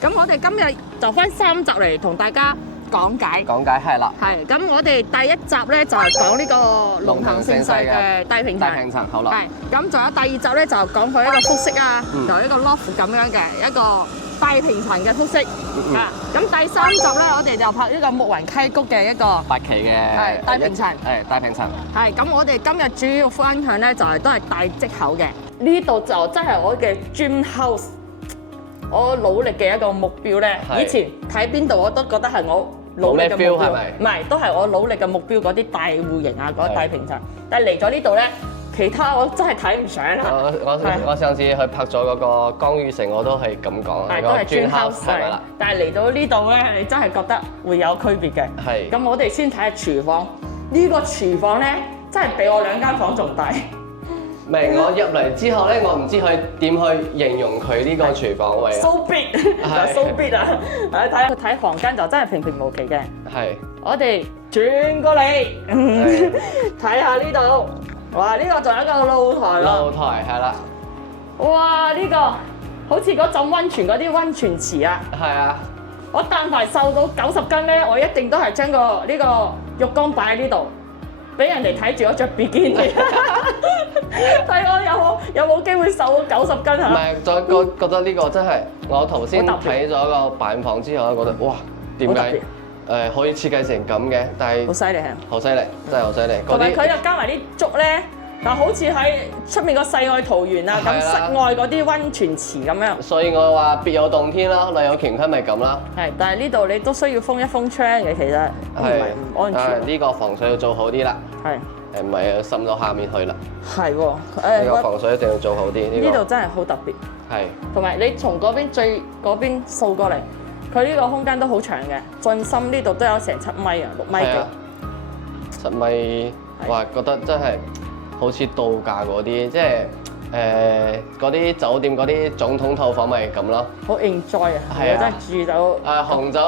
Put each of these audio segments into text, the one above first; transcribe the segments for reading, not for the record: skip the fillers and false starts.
咁我哋今日就分3集嚟同大家講解。講解係啦。係，咁我哋第一集咧就係講呢個龍騰盛世嘅低平層。低平層好啦。係，咁仲有第2集咧就講佢一個複式啊，就一個 loft 咁樣嘅一個低平層嘅複式啊。咁第3集咧我哋就拍呢個木雲溪谷嘅一個8期嘅低平層。係低平層。係，咁我哋今日主要分享咧就係都係大積口嘅。呢度就真係我嘅 dream house。我努力嘅一個目標咧，以前睇邊度我都覺得係我努力嘅目標，唔係都係我努力嘅目標嗰啲大戶型啊，嗰啲大平層。但係嚟咗呢度咧，其他我真係睇唔上啦。我上次去拍咗嗰個江裕城，我都係咁講，係都係 dream house 係啦。但係嚟到呢度咧，你真係覺得會有區別嘅。係。咁我哋先睇下廚房，呢個廚房咧真係比我2間房仲大。明，我入嚟之後咧，我唔知佢點去形容佢呢個廚房位。So big， 就 so big 啊！睇房間就真係平平無奇嘅。係。我哋轉過嚟睇下呢度，哇！呢個仲有一個露台咯。露台係啦。哇！呢個好似嗰浸溫泉嗰啲溫泉池啊。係啊。我但凡瘦到90斤咧，我一定都係將呢個浴缸擺喺呢度。俾人哋睇住我着比基尼，睇我有冇機會瘦到90斤嚇？唔係，再覺得呢個真係我頭先睇咗個板房之後咧，覺得哇，點解可以設計成咁嘅？但係好犀利係，好犀利，真係好犀利。同埋佢又加埋啲竹咧，嗱好似喺出面個世外桃源啊，咁室外嗰啲溫泉池咁樣。所以我話別有洞天啦，另有乾坤咪咁啦。係，但係呢度你都需要封一封窗嘅，其實唔係唔安全。呢個防水要做好啲啦。係。唔係滲到下面去啦。係喎。呢個防水一定要做好啲。呢度真係好特別。係。同埋你從嗰邊最嗰邊掃過嚟，佢呢個空間都好長嘅，進深呢度都有成7米啊，6米幾。7米，哇！覺得真係好似度假嗰啲，即係嗰啲酒店嗰啲總統套房咪咁咯。好 enjoy 啊！係啊，真係住到紅酒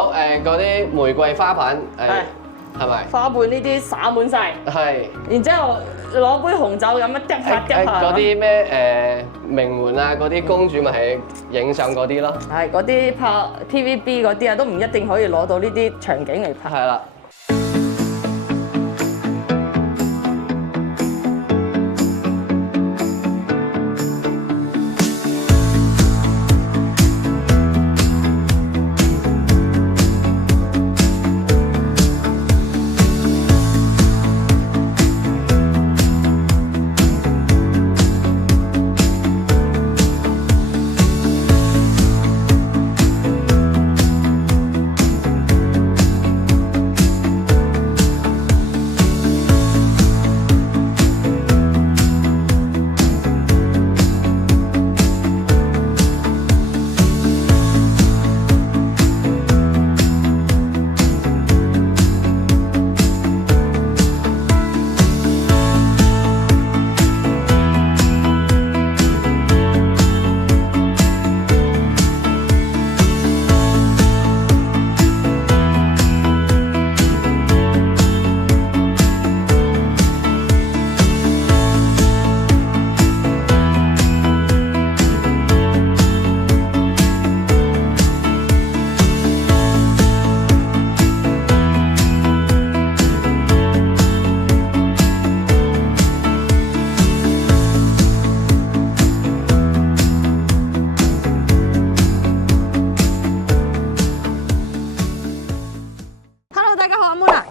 嗰啲玫瑰花瓣係咪？花瓣呢啲灑滿晒，係。然之後攞杯紅酒咁樣嗒下嗒下。嗰啲咩名媛啊，嗰啲公主咪係影相嗰啲咯。係嗰啲拍 TVB 嗰啲啊，都唔一定可以攞到呢啲場景嚟拍。係啦。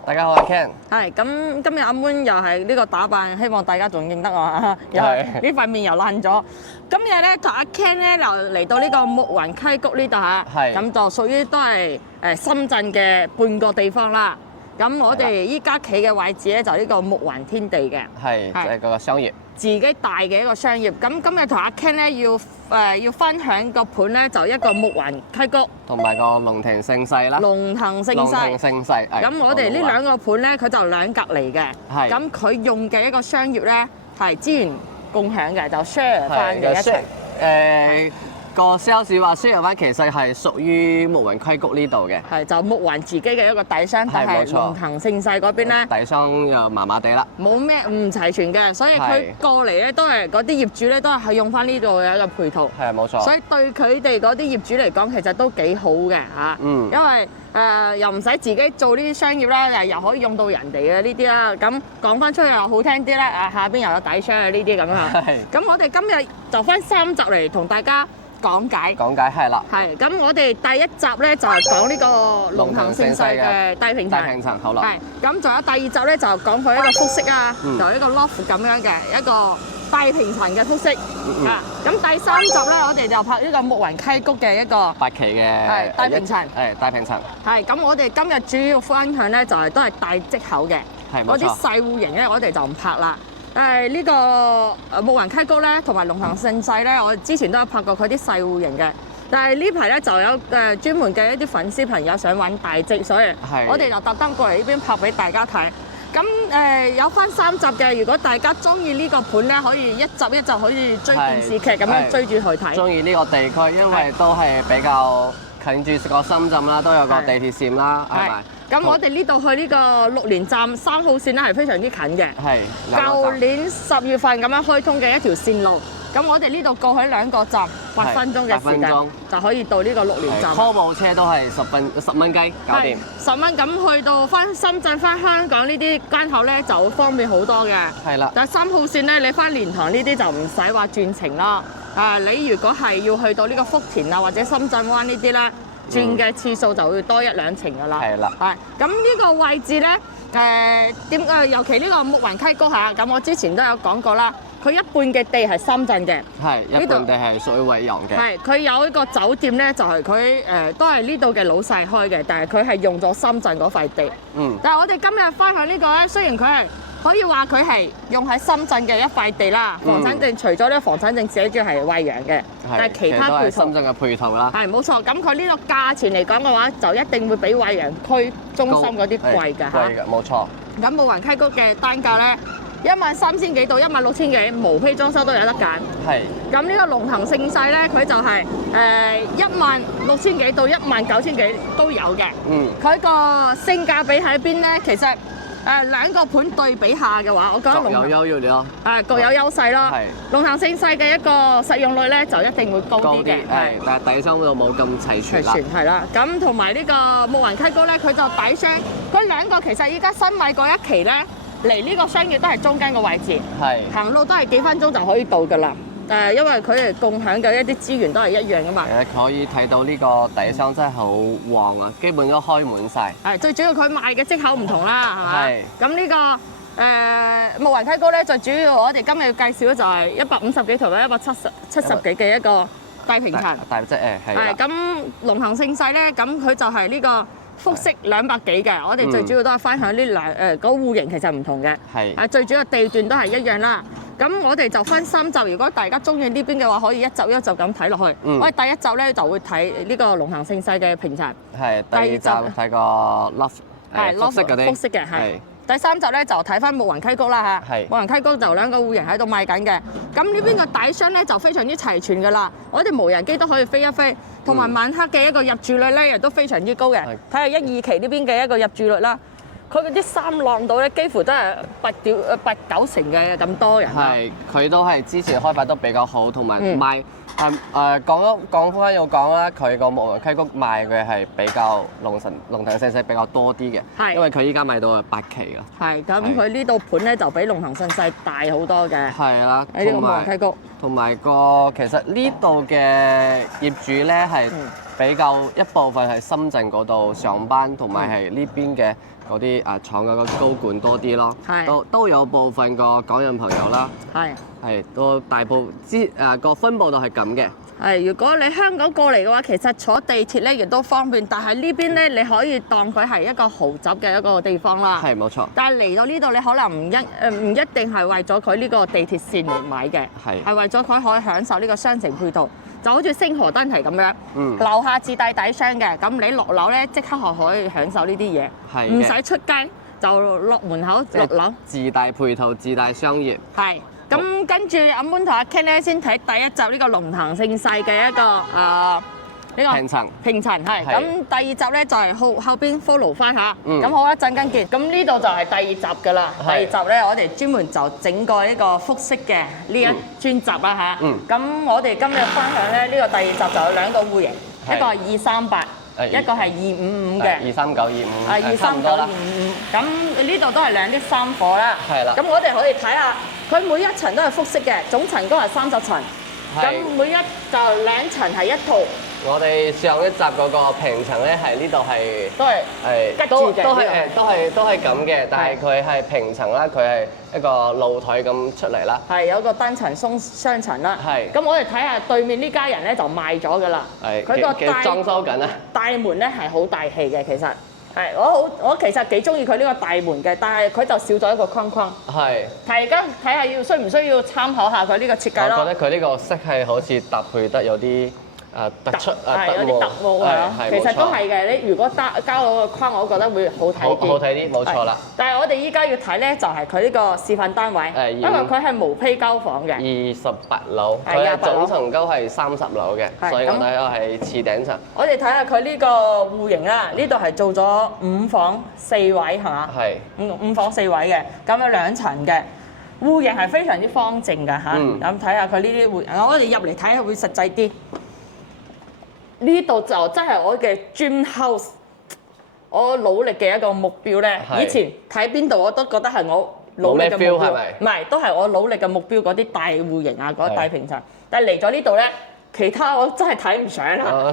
大家好，阿 Ken。係咁，今日阿 Moon 又係呢個打扮，希望大家仲認得我啊！又係呢塊面又爛咗。今日咧同阿 Ken 咧就嚟到呢個木雲溪谷呢度嚇，咁就屬於都係深圳嘅半個地方啦。咁我哋依家企嘅位置咧就呢個木雲天地嘅，係即係嗰個商業。自己大嘅一個商業。咁今日同阿 Ken 咧要分享個盤咧，就一個木雲溪谷同埋個龍騰盛世啦。龍騰盛世。龍騰盛世。咁我哋呢兩個盤咧，佢就兩隔離嘅。係。咁佢用嘅一個商業咧係資源共享嘅，就 share 翻嘅一齊。個 sales 話雖然灣其實係屬於牧雲溪谷呢度嘅，係就牧雲自己嘅一個底商，但係龍騰盛世嗰邊咧底商又麻麻地啦，冇咩唔齊全嘅，所以佢過嚟咧都係嗰啲業主咧都係用翻呢度嘅一個配套，係冇錯。所以對佢哋嗰啲業主嚟講，其實都幾好嘅嚇，因為又唔使自己做呢啲商業啦，又可以用到人哋嘅呢啲啦。咁講翻出去又好聽啲咧，下邊又有底商嘅呢啲咁啊。咁我哋今日就分3集嚟同大家講解係啦。係咁，我哋第一集咧就係講呢個龍騰盛世嘅低平層。好啦。係咁，仲有第2集咧就講佢一個複式啊，就一個 loft 咁樣嘅一個低平層嘅複式啊。咁第3集咧，我哋就拍呢個牧雲溪谷嘅一個8期嘅低平層。係低平層。係咁，我哋今日主要分享咧就係都係大積口嘅，嗰啲細戶型咧我哋就唔拍啦。呢個牧雲溪谷咧，同埋龍騰盛世咧，我之前都有拍過佢啲細戶型嘅。但係呢排咧就有專門嘅一啲粉絲朋友想揾大積，所以我哋就特登過嚟呢邊拍俾大家睇。咁有翻3集嘅，如果大家中意呢個盤咧，可以一集一集可以追電視劇咁樣追住去睇。中意呢個地區，因為都係比較近住個深圳啦，都有個地鐵線啦，係咪？咁我哋呢度去呢個綠蓮站3號線咧係非常之近嘅。係。舊年10月份咁樣開通嘅一條線路。咁我哋呢度過去2個站，8分鐘嘅時間就可以到呢個綠蓮站。call 部車都係10蚊雞搞掂。10蚊咁去到翻深圳、翻香港呢啲關口咧就方便好多嘅。係啦。但係3號線咧，你翻蓮塘呢啲就唔使話轉乘啦。你如果係要去到呢個福田啊或者深圳灣呢啲咧，轉嘅次數就會多1-2程㗎啦。係啦。係。咁呢個位置咧，尤其呢個牧雲溪谷嚇，咁我之前都有講過啦。佢一半嘅地係深圳嘅，一半地係屬於惠陽嘅。係，佢有一個酒店咧，就係佢都係呢度嘅老細開嘅，但係佢係用咗深圳嗰塊地。但係我哋今日分享呢個咧，雖然佢係可以話佢係用喺深圳嘅一塊地啦，房產證除咗呢個房產證寫住係惠陽嘅，但係其他配套深圳嘅配套啦。係冇錯，咁佢呢個價錢嚟講嘅話，就一定會比惠陽區中心嗰啲貴㗎嚇。貴嘅，冇錯。咁牧雲溪谷嘅單價咧，13,000幾到16,000幾，無坯裝修都有得揀。係。咁呢個龍騰盛世咧，佢就係16,000幾到19,000幾都有嘅。佢個性價比喺邊咧？其實2個盤對比下嘅話，我覺得各有優劣咯。各有優勢咯。係。龍騰盛世嘅一個實用率咧，就一定會高啲嘅。係。但係底商嗰度冇咁齊全啦。係啦。咁同埋呢個牧雲溪谷咧，佢就底商嗰2個其實依家新買過一期咧。嚟呢個商業都係中間個位置，行路都係幾分鐘就可以到㗎啦。因為佢哋共享嘅一啲資源都係一樣㗎嘛。可以睇到呢個底商真係好旺啊，基本都開滿晒。最主要佢賣嘅積口唔同啦，係咪？咁呢個牧雲溪谷咧，最主要我哋今日要介紹咧就係150幾同埋170幾嘅一個低平層。大即係。咁龍騰盛世咧，咁佢就係呢個複式200幾嘅，我哋最主要都係分享呢個戶型其實唔同嘅，最主要地段都係一樣啦。咁我哋就分3集，如果大家中意呢邊嘅話，可以一集一集咁睇落去。我哋第1集咧就會睇呢個龍騰盛世嘅平層，第2集睇個 loft， 複式嗰啲，複式嘅係。第3集咧就睇翻牧雲溪谷啦嚇，牧雲溪谷就2個戶型喺度賣緊嘅。咁呢邊個底商咧就非常之齊全㗎啦，我哋無人機都可以飛一飛，同埋晚黑嘅一個入住率咧亦都非常之高嘅。睇下1、2期呢邊嘅一個入住率啦，佢嗰啲3浪度咧幾乎都係8-9成嘅咁多人。係，佢都係之前開發得比較好，同埋賣講翻要講啦，佢個牧雲溪谷賣嘅係比較龍騰盛世比較多啲嘅，因為佢依家賣到係8期㗎。係，咁佢呢度盤咧就比龍騰盛世大好多嘅。係啦，喺呢個牧雲溪谷。同埋其實呢度嘅業主咧係比較一部分係深圳嗰度上班，同埋係呢邊嘅嗰啲廠嗰個高管多啲咯。都有部分個港人朋友啦。都大部個分佈都係咁嘅。如果你香港過嚟嘅話，其實坐地鐵咧亦都方便，但係呢邊咧你可以當佢係一個豪宅嘅一個地方啦。係冇錯。但係嚟到呢度，你可能唔一定係為咗佢呢個地鐵線嚟買嘅，係為咗佢可以享受呢個雙城配套，就好似星河丹堤咁樣，樓下自帶底商嘅，咁你落樓咧即刻就可以享受呢啲嘢，唔使出街就落門口落樓，自帶配套、自帶商業。咁跟住阿 Moon 同阿 Ken 咧先睇第一集呢個龍騰盛世嘅一個呢個平層係。咁第二集咧就係後邊 follow 翻下。咁好啦，陣間見。咁呢度就係第二集㗎啦。第二集咧，我哋專門就整過呢個複式嘅呢一專集啦嚇。咁我哋今日分享咧呢個第二集就有2個戶型，一個係238。一個係255嘅，23925，係23925。咁呢度都係2啲3火啦。係啦。咁我哋可以睇下，佢每一層都係複式嘅，總層高係30層。咁每一就2層係1套。我哋上一集嗰個平層咧，係呢度係都係咁嘅，但係佢係平層啦，佢係一個露台咁出嚟啦。係有個單層雙層啦。係。咁我哋睇下對面呢家人咧就賣咗㗎啦。係。佢個裝修緊啊。大門咧係好大氣嘅，其實係我其實幾中意佢呢個大門嘅，但係佢就少咗一個框框。係。但係而家睇下需唔需要參考下佢呢個設計咯。我覺得佢呢個色係好似搭配得有啲。突出有啲特務啊，其實都係嘅。你如果交到個框，我覺得會好睇啲。好睇啲，冇錯啦。但係我哋依家要睇咧，就係佢呢個示範單位，因為佢係無坯交房嘅。28樓，佢係總層高係30樓嘅，所以我睇下係次頂層。我哋睇下佢呢個戶型啦，呢度係做咗5房4位係嘛？係。5房4位嘅，咁有2層嘅。戶型係非常之方正㗎嚇。咁睇下佢呢啲戶，我哋入嚟睇下會實際啲。呢度就真係我嘅 dream house， 我努力嘅一個目標咧。以前睇邊度我都覺得係我努力嘅目標，唔係都係我努力嘅目標嗰啲大戶型啊，嗰啲大平層。但係嚟咗呢度咧，其他我真係睇唔上啦。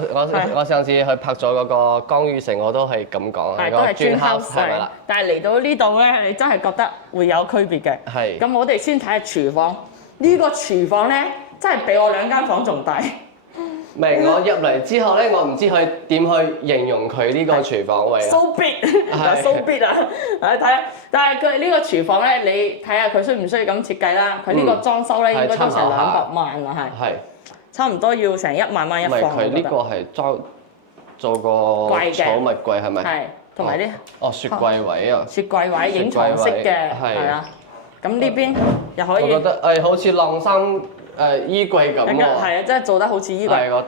我上次去拍咗嗰個江裕城，我都係咁講，係個 dream house 係咪啦？但係嚟到呢度咧，你真係覺得會有區別嘅。係。咁我哋先睇下廚房，呢個廚房咧真係比我2間房仲大。明，我入嚟之後咧，我唔知佢點去形容佢呢個廚房位。So big，so big 啊！睇下，但係佢呢個廚房咧，你睇下佢需唔需要咁設計啦？佢呢個裝修咧應該都成200萬啦，係。差唔多要成1萬蚊一房。佢呢個係做個儲物櫃係咪？係，同埋啲雪櫃位啊。雪櫃位影藏式嘅，係啊。咁呢邊又可以。我覺得好似晾衫。衣櫃咁喎，係啊，真係做得好似衣櫃。係個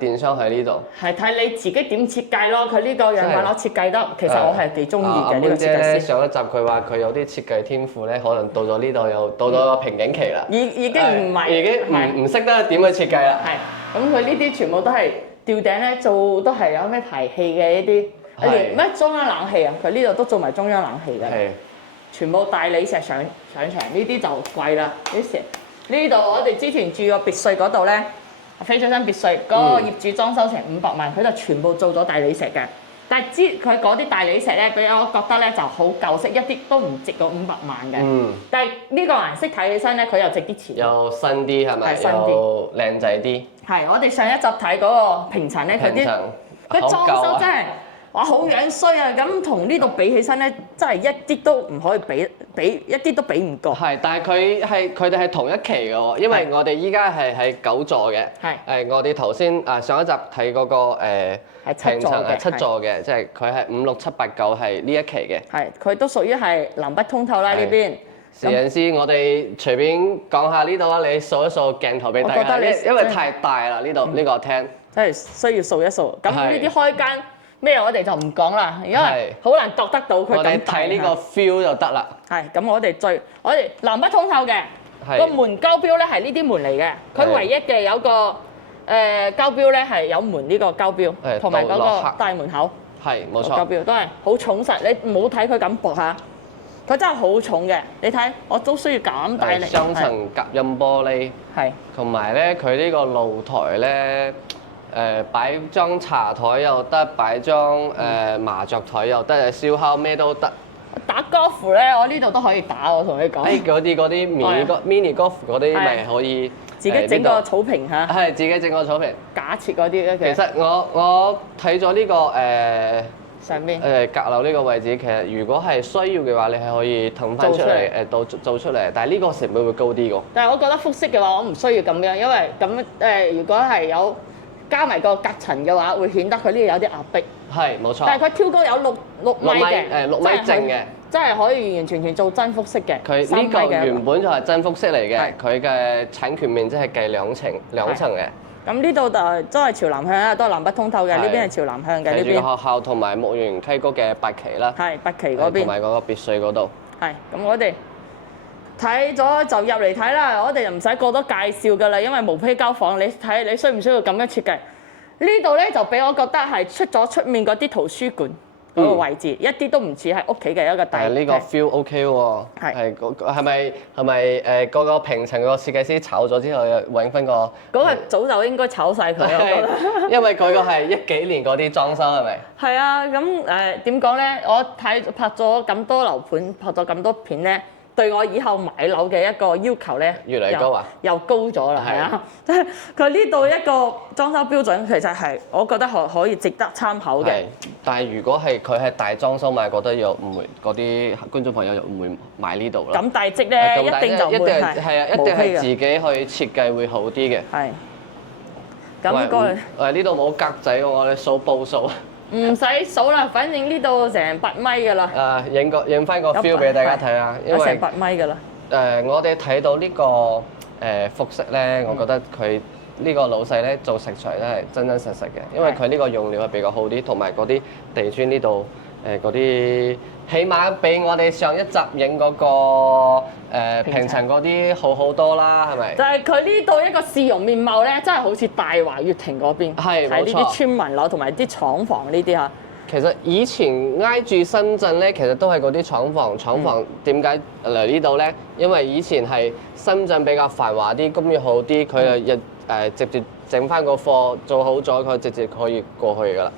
電箱喺呢度。係睇你自己點設計咯，佢呢個樣板樓設計得，其實我係幾中意嘅呢個設計師。上一集佢話佢有啲設計天賦咧，可能到咗呢度又到咗個瓶頸期啦。已經唔係，已經唔識得點去設計啦。係，咁佢呢啲全部都係吊頂咧，做都係有咩排氣嘅一啲，連咩中央冷氣啊，佢呢度都做埋中央冷氣嘅。係，全部大理石上牆，呢啲就貴啦，啲石。呢度我哋之前住個別墅嗰度咧，翡翠山別墅嗰個業主裝修成500萬，佢就全部做咗大理石嘅。但係佢嗰啲大理石咧，俾我覺得咧就好舊式，一啲都唔值到500萬嘅。但係呢個顏色睇起身咧，佢又值啲錢。又新啲係咪？係新啲，又靚仔啲。係，我哋上一集睇嗰個平層咧，佢裝修真係哇好樣衰啊！咁同呢度比起身咧，真係一啲都唔可以比一啲都比唔過。係，但係佢哋係同一期嘅喎，因為我哋依家係9座嘅。係。我哋頭先上一集睇嗰個平層係7座嘅，即係佢係5、6、7、8、9係呢一期嘅。係，佢都屬於係南北通透啦呢邊。攝影師，我哋隨便講下呢度啊，你掃一掃鏡頭俾大家。因為太大啦呢度呢個廳。真係需要掃一掃。咁呢啲開間。咩我哋就唔講啦，因為好難度得到佢咁大。我哋睇呢個 feel 就得啦。係，咁我哋南北通透嘅個門膠標咧係呢啲門嚟嘅，佢唯一嘅有個膠標咧係有門呢個膠標，同埋嗰個大門口。係，冇錯。膠標都係好重實，你唔好睇佢咁薄嚇，佢真係好重嘅。你睇，我都需要咁大力。雙層隔音玻璃。係。同埋咧，佢呢個露台咧。擺張茶台又得，擺張麻雀台又得，燒烤咩都得。打高爾夫咧，我呢度都可以打，我同你講。嗰啲mini golf 嗰啲咪可以自己整個草坪嚇。係自己整個草坪。假設嗰啲咧，其實我睇咗呢個上邊閣樓呢個位置，其實如果係需要嘅話，你係可以騰翻出嚟做出嚟，但係呢個成本會高啲㗎。但係我覺得複式嘅話，我唔需要咁樣，因為咁如果係有。加埋個隔層嘅話，會顯得佢呢度有啲壓迫。係，冇錯。但係佢挑高有6米嘅，6米正嘅，真真係可以完完全全做真複式嘅。佢呢個原本就係真複式嚟嘅，佢嘅產權面積係計兩層嘅。咁呢度就都係朝南向啦，都係南北通透嘅。呢邊係朝南向嘅呢邊。學校同埋木園溪谷嘅八旗啦。係八旗嗰邊。同埋嗰個別墅嗰度。係，咁我哋睇咗就入嚟睇啦。我哋就唔使過多介紹㗎啦，因為無批交房，你睇你需唔需要咁樣設計？呢度咧就俾我覺得係出面嗰啲圖書館嗰個位置，一啲都唔似係屋企嘅一個大。呢個 feel OK 喎。係咪誒嗰個平層個設計師炒咗之後又揾翻個？嗰個早就應該炒晒佢，我覺得。因為佢個係10幾年嗰啲裝修係咪？係啊，咁點講咧？我拍咗咁多樓盤，拍咗咁多片咧。對我以後買樓嘅一個要求咧，越嚟越高啊！又高咗啦，係啊！即係佢呢度一個裝修標準，其實係我覺得可以值得參考嘅。但係如果係佢係大裝修買，覺得又唔會嗰啲觀眾朋友又唔會買呢度啦。咁大積咧，一定就會係係啊，一定係自己去設計會好啲嘅。係。咁過嚟呢度冇格仔喎，我哋數步數。唔使數啦，反正呢度成8米㗎啦。影翻個 feel 俾大家睇下，因為成8米㗎啦。我哋睇到呢個複式咧，我覺得佢呢個老細咧做食材咧係真真實實嘅，因為佢呢個用料係比較好啲，同埋嗰啲地磚呢度嗰啲，起碼比我哋上一集影嗰個平層嗰啲好多啦，係咪？就係佢呢度一個市容面貌咧，真係好似大華悅庭嗰邊，係呢啲村民樓同埋啲廠房呢啲嚇。其實以前挨住深圳咧，其實都係嗰啲廠房點解嚟呢度咧？因為以前係深圳比較繁華啲，工業好啲，佢就直接整翻個貨做好咗，佢直接可以過去噶啦。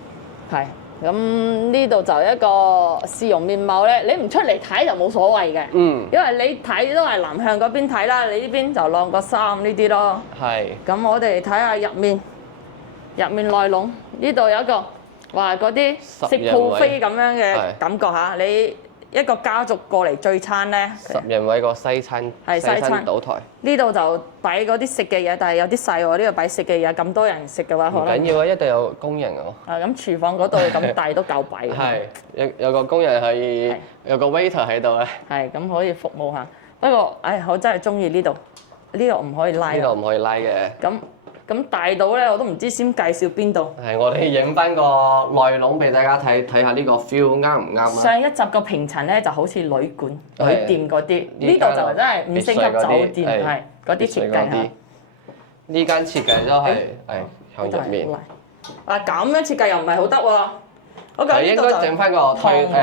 係。咁呢度就一個市容面貌咧，你唔出嚟睇就冇所謂嘅，因為你睇都係南向嗰邊睇啦，你呢邊就晾個衫呢啲咯。係。咁我哋睇下入面內籠，呢度有一個話嗰啲食 buffet 咁樣嘅感覺嚇，你一個家族過嚟聚餐咧，10人位個西餐島台。呢度就擺嗰啲食嘅嘢，但係有啲細喎。呢度擺食嘅嘢，咁多人食嘅話，可能唔緊要啊，一定有工人喎。咁廚房嗰度咁大都夠擺。係，有個工人可以，有個 waiter 喺度咧。係，咁可以服務下。不過，我真係中意呢度，呢度唔可以拉。呢度唔可以拉嘅。咁大到咧，我都唔知先介紹邊度。係，我哋影翻個內籠俾大家睇下呢個 feel 啱唔啱啊？上一集個平層咧就好似旅館、旅店嗰啲，呢度就真係5星級酒店，係嗰啲設計嚇。呢間設計都係向入面。咁樣設計又唔係好得喎。係應該整翻個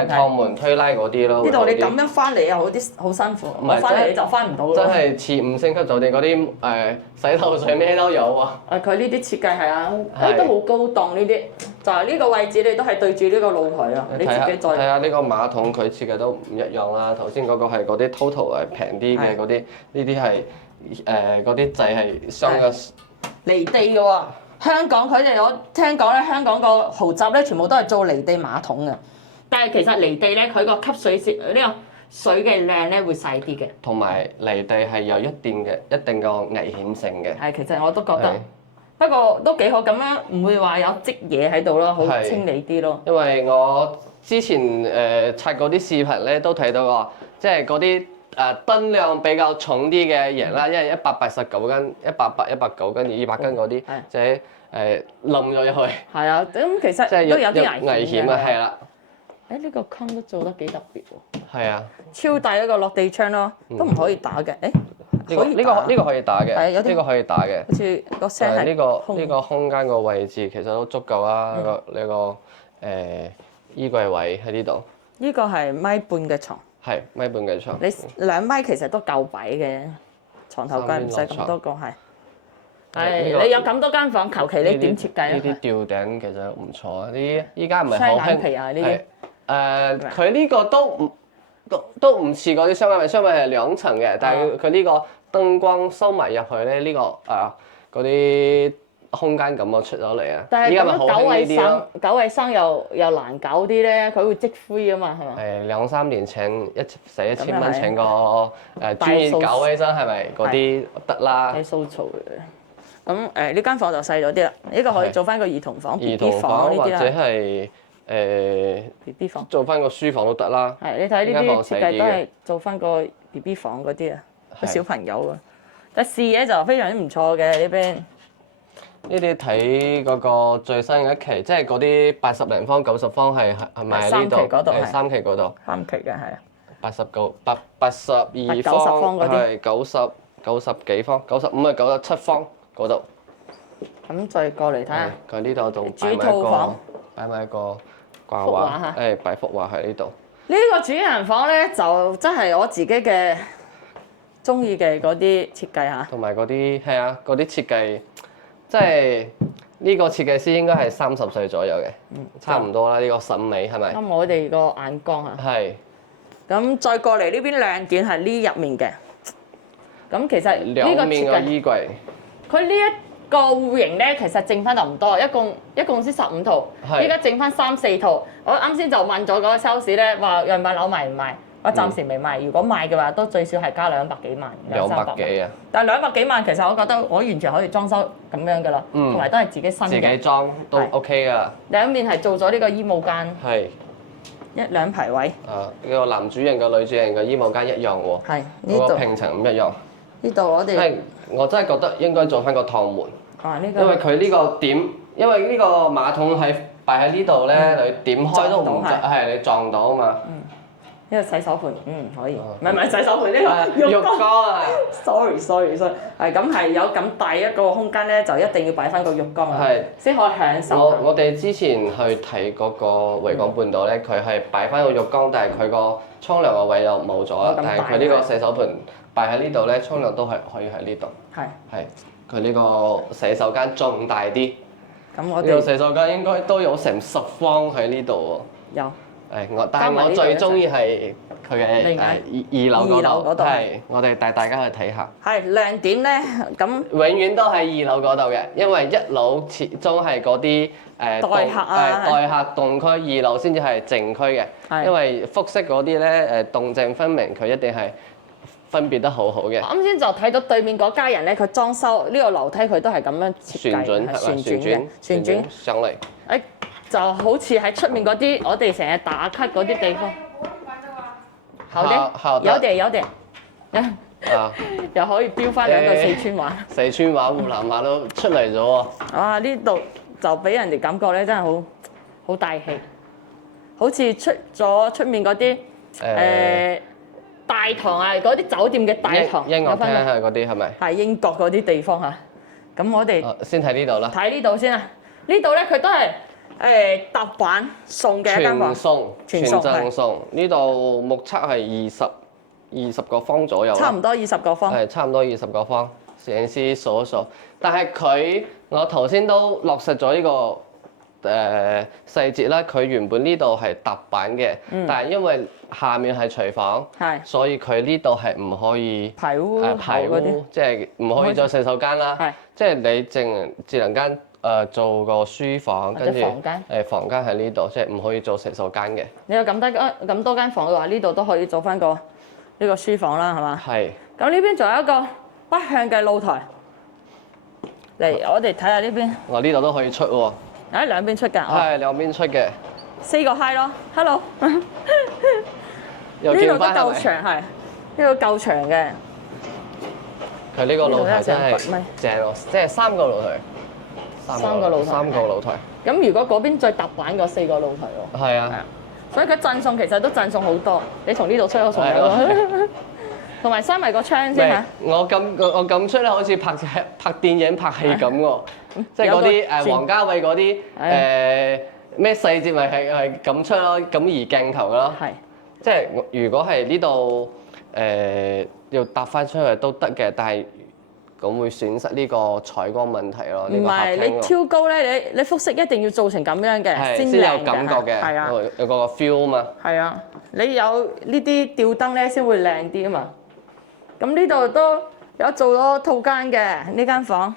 趟門推拉嗰啲咯。呢度你咁樣翻嚟又好辛苦，我翻嚟你就翻唔到咯。真係似5星級酒店嗰啲洗頭水咩都有喎。佢呢啲設計係啊，都好高檔呢啲。就係呢個位置你都係對住呢個露台啊，你自己再睇下呢個馬桶佢設計都唔一樣啦。頭先嗰個係嗰啲 total 係平啲嘅嗰啲，呢啲係嗰啲掣係雙嘅離地嘅喎。香港佢哋我聽講咧，香港個豪宅咧全部都係做離地馬桶嘅，但係其實離地咧佢個吸水線呢個水嘅量咧會細啲嘅，同埋離地係有一定個危險性嘅。係，其實我都覺得，不過都幾好咁樣，唔會話有積嘢喺度咯，好清理啲咯。因為我之前刷嗰啲視頻咧都睇到過，即係嗰啲噸量比較重啲嘅嘢啦，因為189斤、180、190斤、200斤嗰啲，即係冧咗入去。係啊，咁其實都有啲危險啊，係啦。呢個坑都做得幾特別喎。係啊。超大一個落地窗咯，都唔可以打嘅。呢個可以打嘅。係，有啲呢個可以打嘅。好似個聲係呢個空間個位置其實都足夠啊！呢個衣櫃位喺呢度。呢個係1.5米嘅床。係1.5米嘅床，你2米其實都夠擺嘅，床頭櫃唔使咁多個係。係你有咁多間房，求其你點設計啊？呢啲吊頂其實唔錯啊！依家唔係好興。雙眼皮啊！呢啲佢呢個都唔似嗰啲雙眼皮，雙眼皮係2層嘅，但係佢呢個燈光收埋入去咧，呢個嗰啲空間感覺出咗嚟啊！但係咁樣久衞生又難搞啲咧，佢會積灰啊嘛，係嘛？2、3年請使1000蚊請個專業久衞生係咪嗰啲得啦？啲騷嘈嘅。咁呢間房就細咗啲啦，呢個可以做翻個兒童房、BB 房呢啲啦。或者係 BB 房做翻個書房都得啦。係，你睇呢啲設計都係做翻個 BB 房嗰啲啊，個小朋友啊。但視野就非常之唔錯嘅呢邊。呢啲睇嗰個最新嘅一期，即係嗰啲80零方、90方係咪喺呢度？係3期嗰度。3期嘅係啊。82方係90幾方，95啊97方嗰度。咁再過嚟睇下。佢呢度仲擺埋一個掛畫，擺幅畫喺呢度。呢個主人房咧就真係我自己嘅中意嘅嗰啲設計嚇。同埋嗰啲係啊，嗰啲設計，即係呢個設計師應該係30歲左右嘅，差唔多啦。呢個審美係咪？啱我哋個眼光啊！係。咁再過嚟呢邊亮點係呢入面嘅。咁其實呢個兩面嘅衣櫃。佢呢一個戶型咧，其實剩翻就唔多，一共先15套，依家剩翻3、4套。我啱先就問咗嗰個 sales 咧，話樣板樓賣唔賣？我暫時未賣，如果賣嘅話，都最少係加200幾萬，200幾啊！但係200幾萬其實我覺得我完全可以裝修咁樣噶啦，同埋都係自己新嘅。自己裝都 OK 噶。兩面係做咗呢個衣帽間。係。1、2排位。呢個男主人個女主人嘅衣帽間一樣喎。係。嗰個平層唔一樣。呢度我哋。我真係覺得應該做翻個趟門。因為佢呢個點，因為呢個馬桶係擺喺呢度咧，你點開都唔係你撞到啊嘛。呢個洗手盤，可以。唔係洗手盤，呢個浴缸啊。sorry，係咁係有咁大一個空間咧，就一定要擺翻個浴缸啊，先可以享受。我哋之前去睇嗰個維港半島咧，佢係擺翻個浴缸，但係佢個沖涼個位又冇咗啦。但係佢呢個洗手盆擺喺呢度咧，沖涼都係可以喺呢度。係。佢呢個洗手間仲大啲。咁我哋呢個洗手間應該都有成10方喺呢度喎。有。但係我最中意係佢嘅2樓嗰度。係，我哋帶大家去睇下。係亮點咧，咁永遠都係2樓嗰度嘅，因為1樓始終係嗰啲待客動區，2樓先至係靜區嘅。因為複式嗰啲咧動靜分明，佢一定係分別得好好嘅。啱先就睇到對面嗰家人咧，佢裝修呢個樓梯佢都係咁樣設計，旋轉上嚟。就好似喺出面嗰啲，我哋成日打卡嗰啲地方。好啲，有啲。又可以標翻2個四川話。四川話、湖南話都出嚟咗喎。啊！呢度就俾人哋感覺咧，真係好大氣，好似出面嗰啲大堂啊，嗰啲酒店嘅大堂。音樂廳係嗰啲係咪？係英國嗰啲地方嚇。咁我哋先睇呢度啦。睇呢度先啊！呢度咧佢都係。搭板送嘅一間房，全贈送。呢度目測係20個方左右。差唔多20個方。係差唔多20個方，攝影師數一數。但係我頭先都落實咗呢個細節啦。佢原本呢度係搭板嘅，但係因為下面係廚房，所以佢呢度係唔可以排污，即係唔可以做洗手間啦。即係你智能間。做個書房，跟住房間喺呢度，即係唔可以做洗手間嘅。你有咁多間房嘅話，呢度都可以做翻個呢個書房啦，係嘛？係。咁呢邊仲有一個北向嘅露台。嚟，我哋睇下呢邊。我呢度都可以出喎。喺兩邊出㗎。係兩邊出嘅。 4個 hi 咯 ，hello。又見翻係咪？呢度都夠長係，呢個夠長嘅。佢呢個露台真係正喎，即係3個露台。3個露台。咁如果嗰邊再搭板個4個露台喎。係啊。所以佢贈送其實都贈送好多，你從呢度出，我從呢度出。同埋閂埋個窗先嚇。我咁出咧，好似拍電影拍戲咁喎，即係嗰啲王家衛嗰啲咩細節咪係咁出咯，咁移鏡頭咯。係。即係如果係呢度要搭翻出去都得嘅，但係咁會損失呢個採光問題咯。唔係你挑高咧，你複式一定要做成咁樣嘅先有感覺嘅，係啊，有個 feel 啊嘛。係啊，你有呢啲吊燈咧先會靚啲啊嘛。咁呢度都有做咗套間嘅呢間房，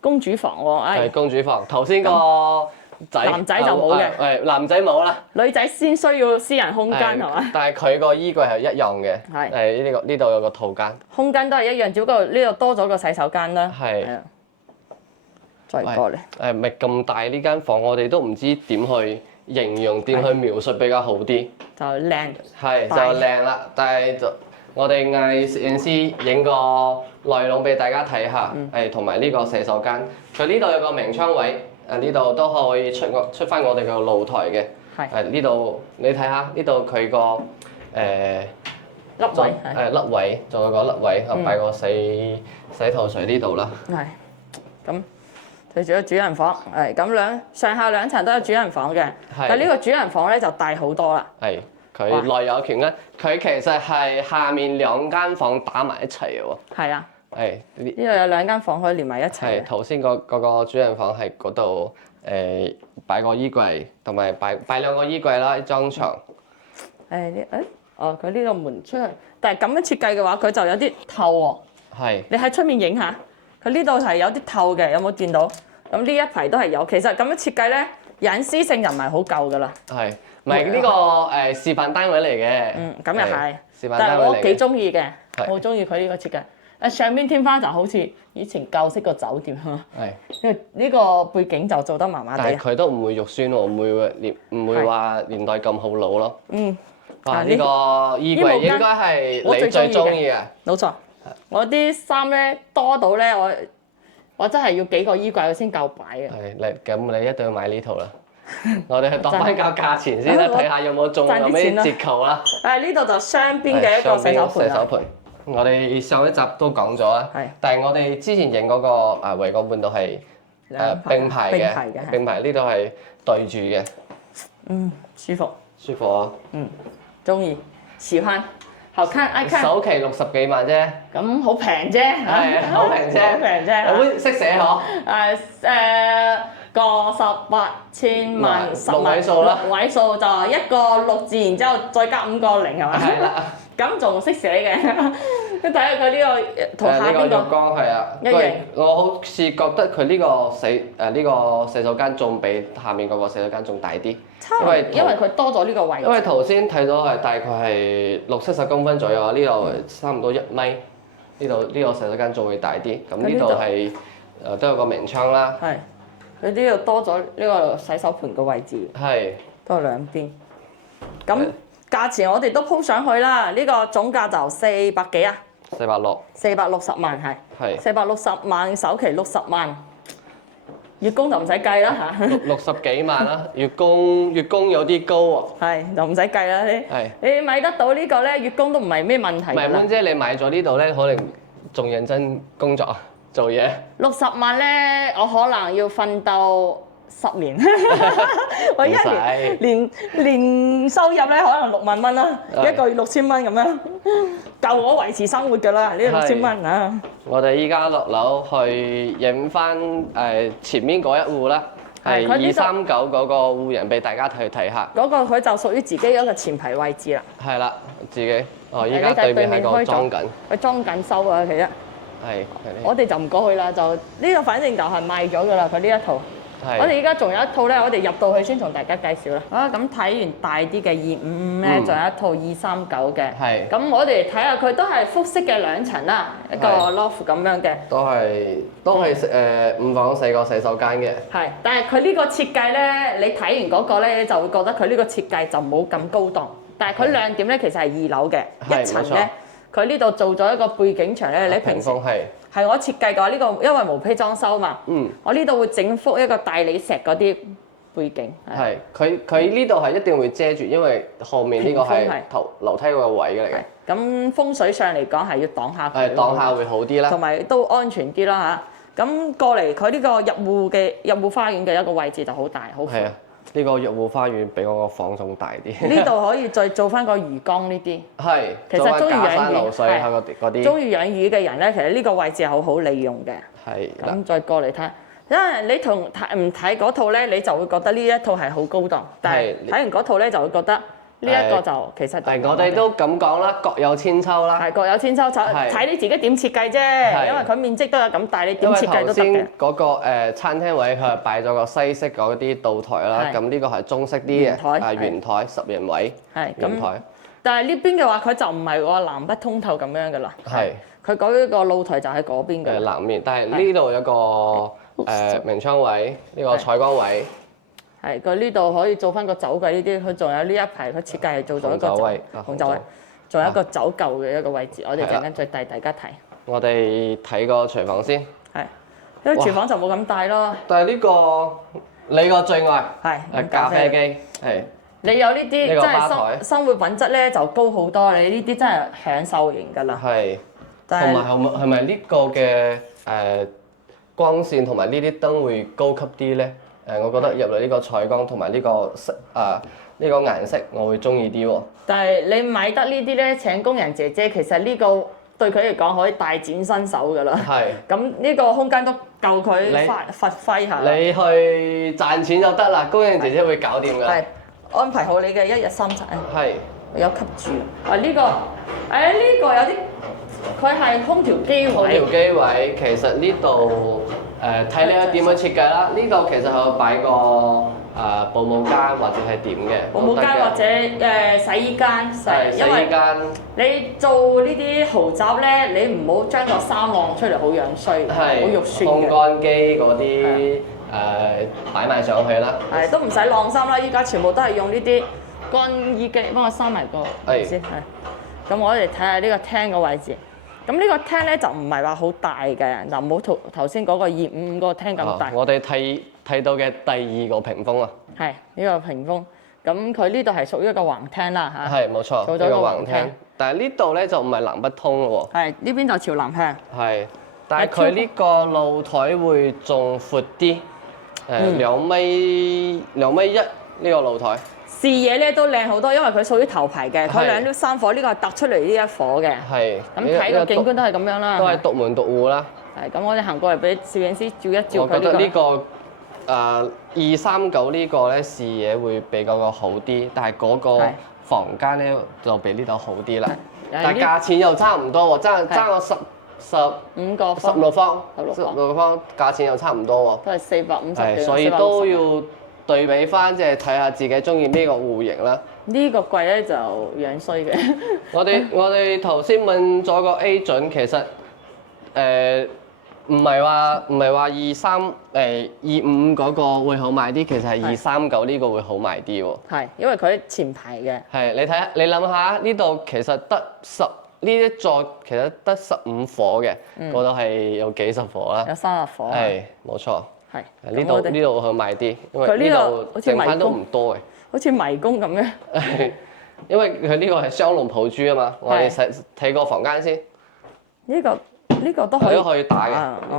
公主房喎。係公主房，頭先個男仔就冇嘅。係男仔冇啦。女仔先需要私人空間係嘛？但係佢個衣櫃係一樣嘅。係。呢度有個套間。空間都係一樣，只不過呢度多咗個洗手間啦。係。再過嚟。咪咁大呢間房，我哋都唔知點去形容點去描述比較好啲？就靚。係就靚啦，但係就我哋嗌攝影師影個內容俾大家睇下，同埋呢個洗手間，佢呢度有個明窗位，呢度都可以出翻我哋嘅露台嘅。係呢度你睇下，呢度佢個粒位粒位，仲有個粒位，擺個洗頭水呢度啦。係，咁就仲有主人房，係咁上下兩層都有主人房嘅，但呢個主人房咧就大好多啦。係，佢內有權咧，佢其實係下面2間房打埋一齊嘅喎。係啊。係呢度有2間房可以連埋一齊。係頭先嗰個主人房係嗰度擺個衣櫃，同埋擺2個衣櫃啦，一張床。佢呢個門出去，但係咁樣設計嘅話，佢就有啲透喎。係。你喺出面影下，佢呢度係有啲透嘅，有冇見到？咁呢一排都係有。其實咁樣設計咧，隱私性又唔係好夠㗎啦。係，唔係呢個示範單位嚟嘅。咁又係。示範單位嚟嘅。但係我幾中意嘅，我好中意佢呢個設計。上邊天花就好似以前舊式個酒店嚇。係。因為呢個背景就做得麻麻地。但係佢都唔會肉酸喎，唔會話年代咁好老咯。哇！呢個衣櫃應該係你最中意嘅。冇錯，我啲衫咧多到咧，我真係要幾個衣櫃先夠擺嘅。係，咁你一定要買呢套啦。我哋去度翻價價錢先啦，睇下有冇中有咩折扣啦。呢度就雙邊嘅一個洗手盆。洗手盆，我哋上一集都講咗啦。係。但係我哋之前影嗰個維港半島係並排嘅，並排呢度係對住嘅。舒服。舒服啊！中意，喜歡，好看，愛看。首期60幾萬啫。咁好平啫。係，好平啫。好平啫。好識寫嗬。個18千萬10六位數啦。6位數就一個6字，然之後再加5個零係嘛？係啦。咁仲識寫嘅，你睇下佢呢個圖下邊個。呢個浴缸係啊。一樣。我好似覺得佢呢個洗手間仲比下面嗰個洗手間仲大啲。因為佢多咗呢個位置。因為頭先睇到係大概係60-70公分左右啊，呢度差唔多1米。呢個洗手間仲會大啲。咁呢度係都有個明窗啦。係。佢呢度多咗呢個洗手盆嘅位置。係。都係兩邊。咁價錢我哋都鋪上去啦，呢個總價就400幾啊。460。460萬係。係。460萬首期60萬。月供就唔使計啦嚇，60幾萬啦，月供有啲高喎。係，就唔使計啦你買得到呢個咧，月供都唔係咩問題。唔係，妹姐你買咗呢度咧，可能仲認真工作做嘢。60萬咧，我可能要奮鬥10年，我一年收入咧可能6萬蚊啦，一個月6000蚊咁樣，夠我維持生活㗎啦，呢6000蚊啊！我哋依家落樓去影翻前面嗰一戶啦，係239嗰個戶人俾大家去睇下。嗰個佢就屬於自己一個前排位置啦。係啦，自己依家對面係個裝緊。佢裝緊修啊，其實。係。我哋就唔過去啦，就呢個反正就係賣咗㗎啦，佢呢一套。我哋而家仲有一套咧，我哋入到去先同大家介紹啦。咁睇完大啲嘅255咧，仲有一套239嘅。係。咁我哋睇下佢都係複式嘅2層啦，一個 loft 咁樣嘅。都係5房4個洗手間嘅。係，但係佢呢個設計咧，你睇完嗰個咧，你就會覺得佢呢個設計就冇咁高檔。但係佢亮點咧，其實係2樓嘅1層咧，佢呢度做咗一個背景牆咧，你平時係我設計嘅呢個，因為毛坯裝修嘛。我呢度會整幅一個大理石嗰啲背景。係，佢呢度係一定會遮住，因為後面呢個係樓梯嗰個位嚟嘅。咁風水上嚟講係要擋下佢。擋下會好啲啦。同埋都安全啲啦嚇。咁過嚟佢呢個入戶花園嘅一個位置就好大，好闊。呢個入戶花園比我個房仲大啲。呢度可以再做翻個魚缸呢啲。係。其實中意養魚係。中意養魚嘅人咧，其實呢個位置係好好利用嘅。係。咁再過嚟睇，因為你唔睇嗰套咧，你就會覺得呢一套係好高檔。但係睇完嗰套咧，就會覺得呢一個就其實。係我哋都咁講啦，各有千秋啦。係各有千秋，睇你自己點設計啫。因為佢面積都有咁大，你點設計都得嘅。因為頭先嗰個餐廳位佢係擺咗個西式嗰啲賭台啦，咁呢個係中式啲嘅圓台10人位。係圓台。但係呢邊嘅話，佢就唔係話南北通透咁樣嘅啦。係。佢嗰個露台就喺嗰邊嘅。南面，但係呢度有個明窗位，呢個採光位。係佢呢度可以做翻個酒櫃呢啲，佢仲有呢一排佢設計係做咗一個紅酒位，仲有一個酒舊嘅一個位置，我哋陣間再帶大家睇。我哋睇個廚房先。係，因為廚房就冇咁大咯。但係呢個你個最愛係咖啡機係。你有呢啲真係生活品質咧就高好多，你呢啲真係享受型㗎啦。係，同埋係咪呢個嘅光線同埋呢啲燈會高級啲咧？我覺得入嚟呢個採光同埋呢個色呢個顏色，我會中意啲喎。但係你買得呢啲咧，請工人姐姐，其實呢個對佢嚟講可以大展身手㗎啦。係。咁呢個空間都夠佢發揮下。你去賺錢就得啦，工人姐姐會搞掂㗎。係。安排好你嘅一日三餐。係。有吸住。呢個，呢個有啲，佢係空調機位。空調機位其實呢度睇你點樣設計啦。呢度其實係擺個保姆間或者係點嘅。保姆間或者洗衣間。洗衣間。你做呢啲豪宅咧，你唔好將個衫晾出嚟好樣衰，好肉酸嘅。烘乾機嗰啲。擺埋上去啦，係都唔使晾衫啦，依家全部都係用呢啲乾衣機，幫我閂埋個先。係，咁我哋睇下呢個廳個位置。咁呢個廳咧就唔係話好大嘅，就冇頭先嗰個255嗰個廳咁大。我哋睇到嘅第二個屏風啊。係呢個屏風，咁佢呢度係屬於一個橫廳啦嚇。係冇錯，做咗個橫廳。但係呢度咧就唔係南北通咯喎。係呢邊就朝南向。係，但係佢呢個露台會仲闊啲。2米1呢個露台，視野咧都靚好多，因為佢屬於頭排嘅，佢兩啲山火，呢個係突出嚟呢一火嘅。係。咁睇個景觀都係咁樣啦。都係獨門獨戶啦。係，咁我哋行過嚟俾攝影師照一照佢。我覺得呢個239呢個咧視野會比較好啲，但係嗰個房間咧就比呢度好啲啦。但係價錢又差唔多喎，爭個15個16方，16方價錢又差唔多喎，都係450幾，所以都要對比翻，即係睇下自己中意呢個戶型啦。呢個櫃咧就樣衰嘅。我哋頭先問咗個 A 準，其實唔係話255嗰個會好賣啲，其實係239呢個會好賣啲喎。係，因為佢前排嘅。係，你睇下，你諗下呢度其實得呢啲座其實得15火嘅，嗰度係有幾十火啦。有30火。係，冇錯。係。呢度好賣啲，因為呢度剩翻都唔多嘅。好似迷宮咁樣。因為佢呢個係雙龍抱珠啊嘛，我哋睇個房間先。呢個都可以打嘅，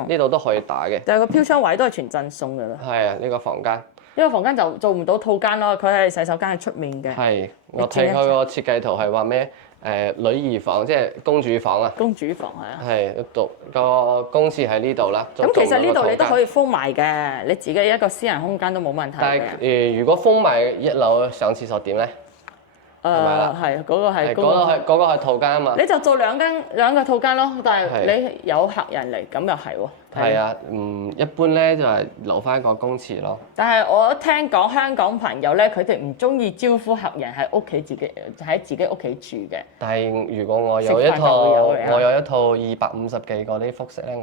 呢度都可以打嘅。但係個飄窗位都係全贈送㗎啦。係啊，呢個房間。呢個房間就做唔到套間咯，佢係洗手間喺出面嘅。係，我睇佢個設計圖係話咩？女兒房即係公主房啊！公主房係啊。係，個公廁喺呢度啦。咁其實呢度你都可以封埋嘅，你自己一個私人空間都冇問題嘅。但係如果封埋1樓上廁所點咧？係嗰個係嗰個係套間啊嘛。你就做兩個套間咯，但係你有客人嚟咁又係喎。係啊，一般咧就係留翻個公廁咯。但係我聽講香港朋友咧，佢哋唔中意招呼客人喺屋企喺自己屋企住嘅。但係如果我有一套250幾個啲複式咧，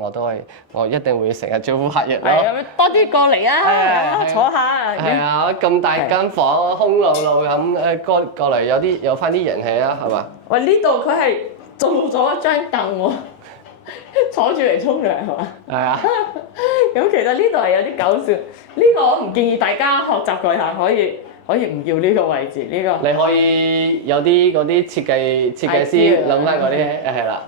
我一定會成日招呼客人咯。係咁，多啲過嚟啊，坐下。係啊，咁大間房空落落咁過嚟有翻啲人氣啊，係嘛？喂，呢度佢係做咗一張凳喎。坐住嚟沖涼係嘛？係啊。咁其實呢度係有啲搞笑，呢個我唔建議大家學習佢下，可以唔要呢個位置呢個。你可以有啲嗰啲設計師諗翻嗰啲係啦。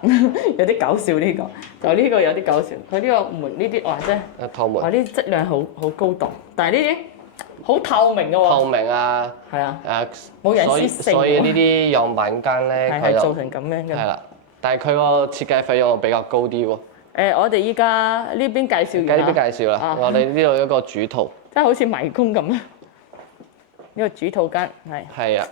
有啲搞笑呢個，就呢個有啲搞笑。佢呢個門呢啲或者透明。哇！呢啲質量好高檔，但係呢啲好透明嘅喎。透明啊。係啊。冇隱私性。所以呢啲樣板間咧，係做成咁樣嘅。係啦。但係佢個設計費用比較高啲喎。我哋依家呢邊介紹完啦。呢邊介紹啦，我哋呢度有一個主套。真係好似迷宮咁啊！呢個主套間係。係啊。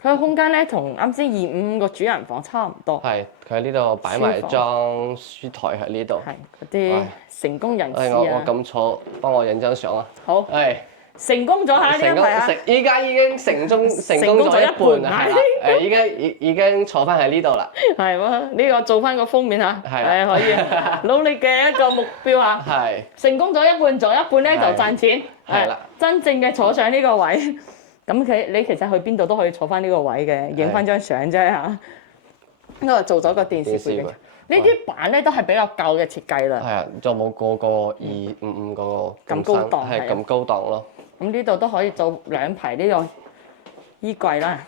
佢個空間咧，同啱先255個主人房差唔多。係，佢喺呢度擺埋張書台喺呢度。係嗰啲成功人士啊。我咁坐，幫我影張相啊。好。係。成功咗嚇呢一排啊！依家已經成功咗一半啦，係啦，依家已經坐翻喺呢度啦。係喎，呢個做翻個封面嚇，係可以努力嘅一個目標嚇。係成功咗一半，仲有一半咧就賺錢。係啦，真正嘅坐上呢個位，咁你其實去邊度都可以坐翻呢個位嘅，影翻張相啫嚇。因為做咗個電視背景。呢啲板咧都係比較舊嘅設計啦。係啊，仲冇個255嗰個咁高檔，係咁高檔咯。咁呢度都可以做2排呢個衣櫃啦。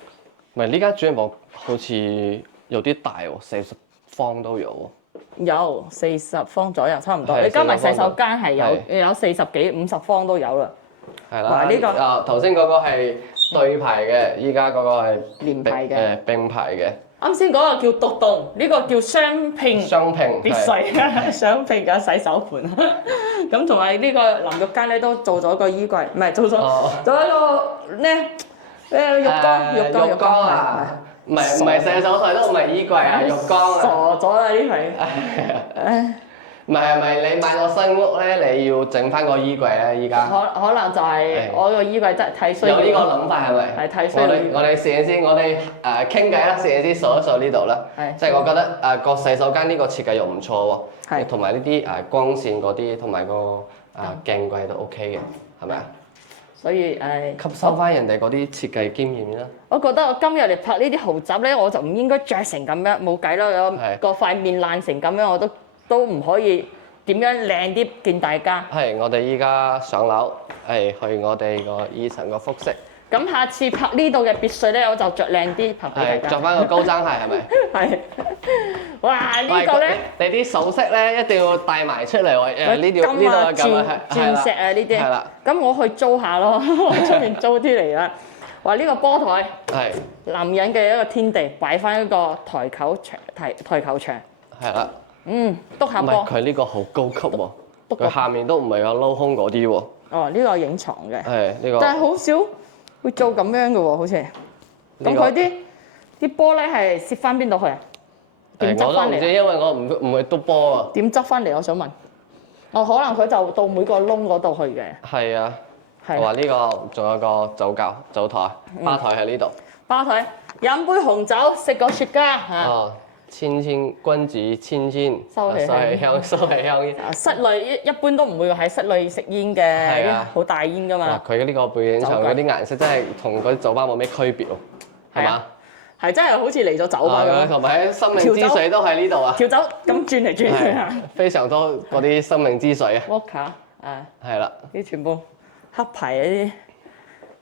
唔係呢間主人房好似有啲大喎，40方都有喎。有40方左右，差唔多。你加埋洗手間係有40幾50方都有啦。係啦。呢個頭先嗰個係對排嘅，依家嗰個係連排嘅。並排嘅。啱先嗰個叫獨棟，呢個叫雙拼別墅，雙拼嘅洗手盤。咁同埋呢個淋浴間咧都做咗個衣櫃，唔係做咗一個咧浴缸啊，唔係洗手台都唔係衣櫃啊，浴缸啊。傻咗啦呢排。唔係你買咗新屋咧，你要整翻個衣櫃咧，依家。可能就係我個衣櫃真係太需要。有呢個諗法係咪？係太需要。我哋試下先，我哋傾偈啦，試下先數一數呢度啦。係。即係我覺得個洗手間呢個設計又唔錯喎。係。同埋呢啲光線嗰啲，同埋個鏡櫃都 OK 嘅，係咪啊？所以吸收翻人哋嗰啲設計經驗啦。我覺得我今日嚟拍呢啲豪宅咧，我就唔應該着成咁樣，冇計啦，個塊面爛成咁樣，我都唔可以點樣靚啲見大家。係，我哋依家上樓，去我哋個2層個複式。咁下次拍呢度嘅別墅咧，我就着靚啲拍俾大家。着翻個高踭鞋係咪？係。哇！呢個咧，你啲首飾咧一定要帶埋出嚟喎。呢度金啊、鑽石啊呢啲。係啦。咁我去租下咯，出面租啲嚟啦。話呢個波台係男人嘅一個天地，擺翻一個台球場。係啦。篤下波。唔係佢呢個好高級喎，佢下面都唔係有撈空嗰啲喎。哦，呢個影床嘅。係呢個。但係好少會做咁樣嘅喎，好似。咁佢啲玻璃係攝翻邊度去啊？點執翻嚟？我都唔知，因為我唔會篤波啊。點執翻嚟？我想問。哦，可能佢就到每個窿嗰度去嘅。係啊。係。我話呢個仲有個酒台，吧台喺呢度。吧台飲杯紅酒，食個雪茄嚇。千君子千千，收起香。室內一般都唔會喺室內食煙嘅，好大煙噶嘛。佢呢個背景牆嗰啲顏色真係同嗰啲酒吧冇咩區別喎，係嘛？係真係好似嚟咗酒吧咁。同埋生命之水都喺呢度啊！調酒咁轉嚟轉去啊！非常多嗰啲生命之水啊！Vodka 係啦，呢全部黑牌嗰啲，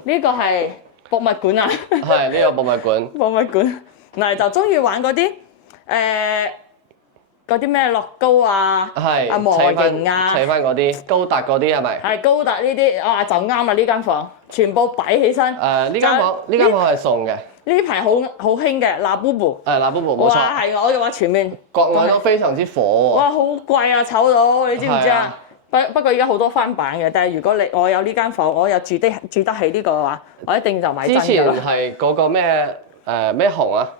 呢個係博物館啊！係呢個博物館。博物館嗱就中意玩嗰啲。嗰啲咩樂高啊，模型啊，砌翻嗰啲高達嗰啲係咪？係高達呢啲就啱啦！呢間房全部擺起身。呢間房係送嘅。呢排好興嘅拉布布。拉布布冇錯。哇！係我嘅話全面。國外都非常之火喎。哇！好貴啊，炒到你知唔知啊？不過而家好多翻版嘅，但係如果我有呢間房，我又住得起呢個嘅話，我一定就買真嘅。之前係嗰個咩熊啊？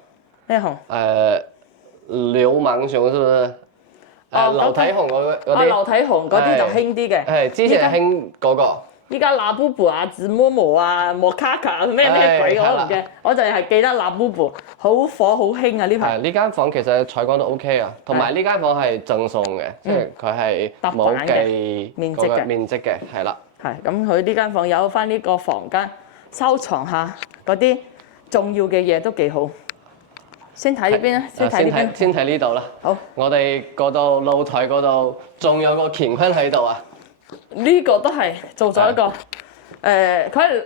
咩熊？流氓熊是不是？流體熊嗰啲。流體熊嗰啲就興啲嘅。係之前興嗰個。依家拉布布啊、紫魔魔啊、摩卡卡咩鬼我都唔記，我就係記得拉布布好火好興啊呢排。呢間房其實採光都 OK 啊，同埋呢間房係贈送嘅，即係佢係冇計面積嘅，係啦。係咁，佢呢間房有翻呢個房間收藏下嗰啲重要嘅嘢都幾好。先睇呢邊啦，先睇呢度啦。好，我哋嗰度露台嗰度仲有個乾坤喺度啊。呢個都係做咗一個佢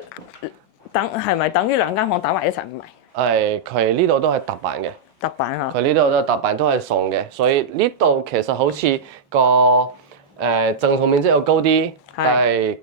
係咪等於兩間房打埋一齊？唔係。佢呢度都係特版嘅。特版啊！佢呢度都係特版，都係送嘅，所以呢度其實好似個贈送面積又高啲，但係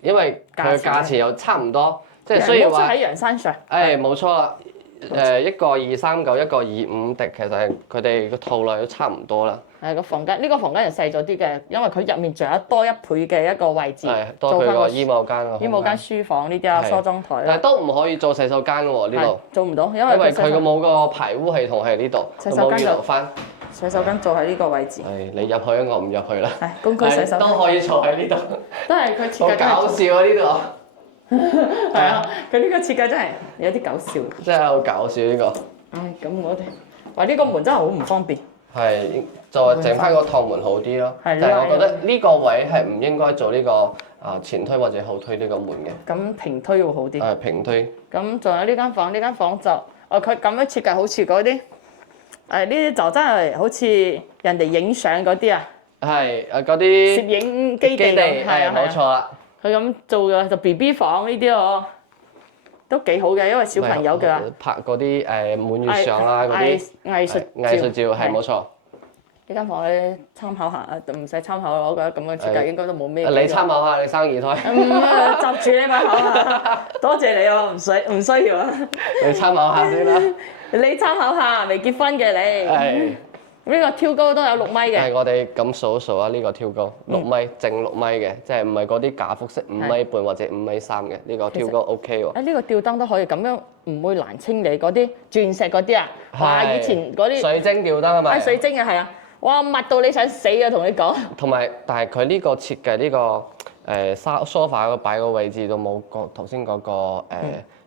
因為佢嘅價錢又差唔多，即係雖然話喺陽山上。冇錯啦。一個239，一個250的，其實佢哋個套內都差唔多啦。個房間呢個房間又細咗啲嘅，因為佢入面仲有多1倍嘅一個位置，多佢個衣帽間衣帽間、書房呢啲啊、梳妝台。但係都唔可以做洗手間喎呢度。做唔到，因為佢冇個排污系統喺呢度，冇預留翻。洗手間做喺呢個位置。你入去我唔入去啦。公區洗手間都可以坐喺呢度。都係佢設計。好搞笑啊呢度！係啊，佢呢個設計真係有啲搞笑。真係好搞笑呢個。唉，咁我哋話呢個門真係好唔方便。係，就係整翻個趟門好啲咯。係但係我覺得呢個位係唔應該做呢個前推或者後推呢個門嘅。咁平推會好啲。係平推。咁仲有呢間房，呢間房就佢咁樣設計，好似嗰啲呢啲就真係好似人哋影相嗰啲啊。係嗰啲攝影基地係冇錯啦。佢咁做嘅就 BB 房呢啲喎，都幾好嘅，因為小朋友嘅拍嗰啲滿月相啦，嗰啲藝術照係冇錯。呢間房咧參考下，唔使參考咯，我覺得咁嘅設計應該都冇咩。你參考下，你生二胎。執住呢把口啊！多謝你啊，唔需要啊。你參考下先啦。你參考下，未結婚嘅你。係。呢個挑高都有6米嘅。係我哋咁數一數啊，呢個挑高6米，正6米嘅，即係唔係嗰啲假複式5米半或者5米3嘅，呢個挑高 OK 喎。呢個吊燈都可以咁樣，唔會難清理嗰啲鑽石嗰啲啊。哇！以前嗰啲水晶吊燈係咪？水晶啊，係啊。哇！密到你想死啊，同你講。同埋，但係佢呢個設計呢個sofa 個擺個位置都冇頭先嗰個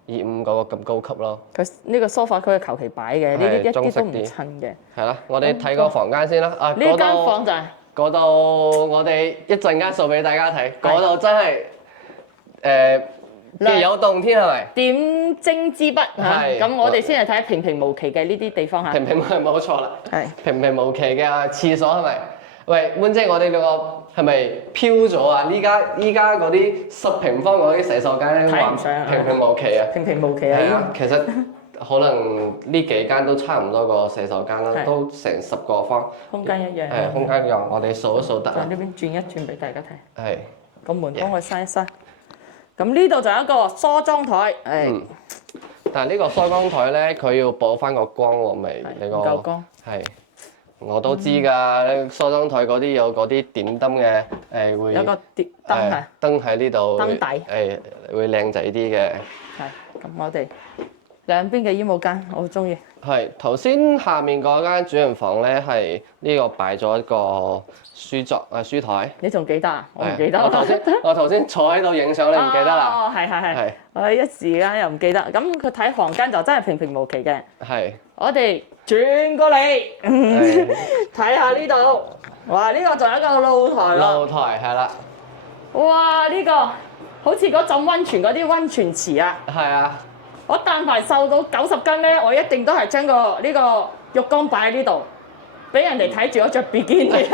25嗰個咁高級咯。佢呢個 sofa 佢係求其擺嘅，呢啲一啲都唔襯嘅。係啦，我哋睇個房間先啦。呢間房就係嗰度，我哋一陣間掃俾大家睇。嗰度真係別有洞天係咪？點睛之筆嚇，咁我哋先係睇平平無奇嘅呢啲地方嚇。平平係冇錯啦。係平平無奇嘅廁所係咪？喂，歡姐，我哋兩個係咪飄咗啊？依家嗰啲10平方嗰啲洗手間咧，睇唔上平平無奇啊！平平無奇啊！係啊，其實可能呢幾間都差唔多個洗手間啦，都成10個方。空間一樣。係空間一樣，我哋數一數得啦。呢邊轉一轉俾大家睇。係。個門幫佢閂一閂。咁呢度就有一個梳妝台。但係呢個梳妝台咧，佢要補翻個光喎，咪你個唔夠光。係。我都知㗎，梳妝台嗰啲有嗰啲點燈嘅會有個燈係燈喺呢度，燈底會靚仔啲嘅。係，咁我哋兩邊嘅衣帽間，我好中意。係頭先下面嗰間主人房咧，係呢個擺咗一個書台。你仲記得啊？我唔記得。我頭先坐喺度影相，你唔記得啦？哦，係。我一時間又唔記得。咁佢睇房間就真係平平無奇嘅。係。我哋轉過嚟睇下呢度，哇！呢個仲有一個露台咯。露台係啦。哇！呢個好似嗰浸温泉嗰啲温泉池啊。係啊。我但凡瘦到90斤咧，我一定都係將呢個浴缸擺喺呢度，俾人哋睇住我着比基尼，睇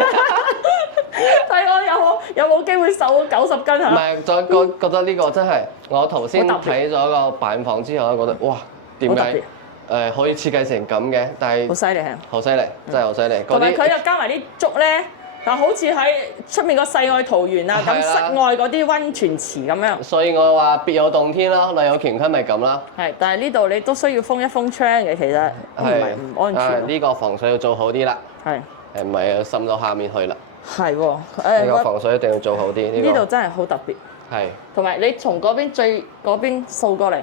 我有冇機會瘦到90斤嚇。唔係，再覺得呢個真係我頭先睇咗個板房之後，覺得哇，點解可以設計成咁嘅？但係好犀利係，好犀利，真係好犀利。同埋佢又加埋啲竹咧。嗱，好似喺出面個世外桃源啊，咁室外嗰啲温泉池咁樣。所以我話別有洞天啦，例有乾坤咪咁啦。係，但係呢度你都需要封一封窗嘅，其實唔係唔安全。呢個防水要做好啲啦。係。唔係滲到下面去啦。係喎。呢個防水一定要做好啲。呢度真係好特別。係。同埋你從嗰邊嗰邊掃過嚟，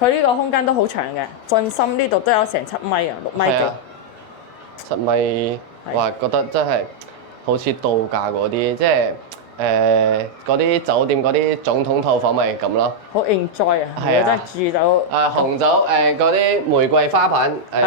佢呢個空間都好長嘅，進深呢度都有成7米啊，6米幾。7米，哇！覺得真係〜好似度假嗰啲，即係嗰啲酒店嗰啲總統套房咪咁咯。好 enjoy 啊！係啊，真係住到紅酒嗰啲玫瑰花瓣係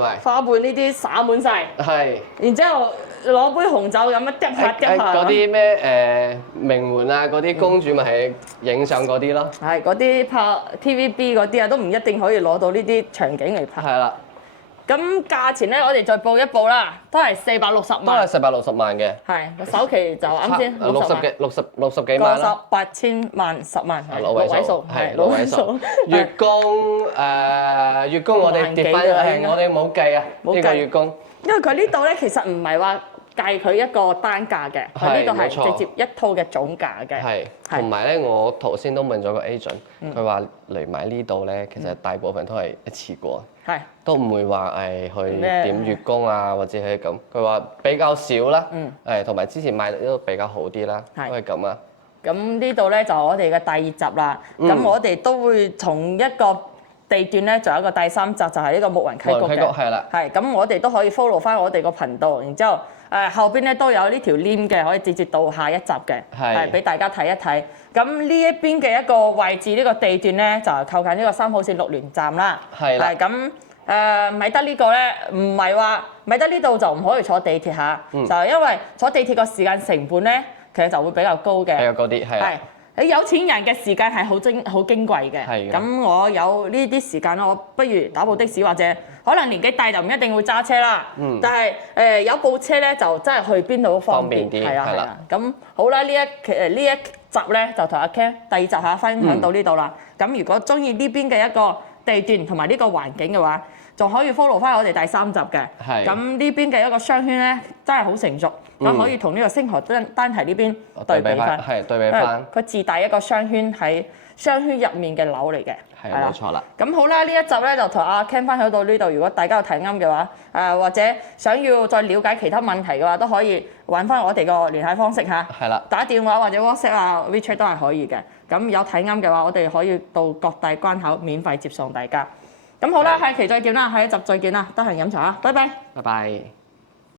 咪？花瓣呢啲灑滿晒。係。然之後攞杯紅酒咁樣嗒下嗒下。嗰啲咩名門啊，嗰啲公主咪係影相嗰啲咯。係嗰啲拍 TVB 嗰啲啊，都唔一定可以攞到呢啲場景嚟拍。係啦。咁價錢咧，我哋再報一報啦，都係460萬。都係460萬嘅。係，個首期就啱先60幾萬啦。8000萬10萬，六位數，係六位數。月供我哋跌翻，我哋冇計啊，呢個月供。因為佢呢度咧，其實唔係話計佢一個單價嘅，佢呢度係直接一套嘅總價嘅。係，同埋咧，我頭先都問咗個 agent，佢話嚟買呢度咧，其實大部分都係一次過。係，都唔會話去點月供啊，或者係咁。佢話比較少啦，同埋之前買都比較好啲啦，都係咁啊。咁呢度咧就我哋嘅第2集啦。咁我哋都會從一個地段咧，仲有一個第3集就係呢個木雲溪谷嘅。係啦。係咁，我哋都可以 follow 翻我哋個頻道，然之後後邊咧都有呢條 link 嘅，可以直接到下一集嘅，係俾大家睇一睇。咁呢一邊嘅一個位置，呢個地段咧就係靠近呢個3號線綠聯站啦。係啦。係咁米德呢個咧，唔係話米德呢度就唔可以坐地鐵嚇，就係因為坐地鐵個時間成本咧，其實就會比較高嘅。比較高啲，係。你有錢人嘅時間係好矜貴嘅，咁我有呢啲時間我不如打部的士或者可能年紀大就唔一定會揸車啦，但係有部車咧就真係去邊度都方便啲，係啦。咁好啦，呢一集咧就同阿 Ken 第2集下分享到呢度啦。咁如果中意呢邊嘅一個地段同埋呢個環境嘅話，仲可以 follow 翻我哋第3集嘅。咁呢邊嘅一個商圈咧真係好成熟。咁可以同呢個星河丹提呢邊對比翻，對比翻。佢自帶一個商圈喺商圈入面嘅樓嚟嘅，係冇錯啦。咁好啦，呢一集咧就同阿 Ken 分享到呢度。如果大家有睇啱嘅話，或者想要再了解其他問題嘅話，都可以揾翻我哋個聯繫方式嚇。係啦。打電話或者 WhatsApp 啊、WeChat 都係可以嘅。咁有睇啱嘅話，我哋可以到各大關口免費接送大家。咁好啦，下期再見啦，下一集再見啦，得閒飲茶啊，拜拜。拜拜。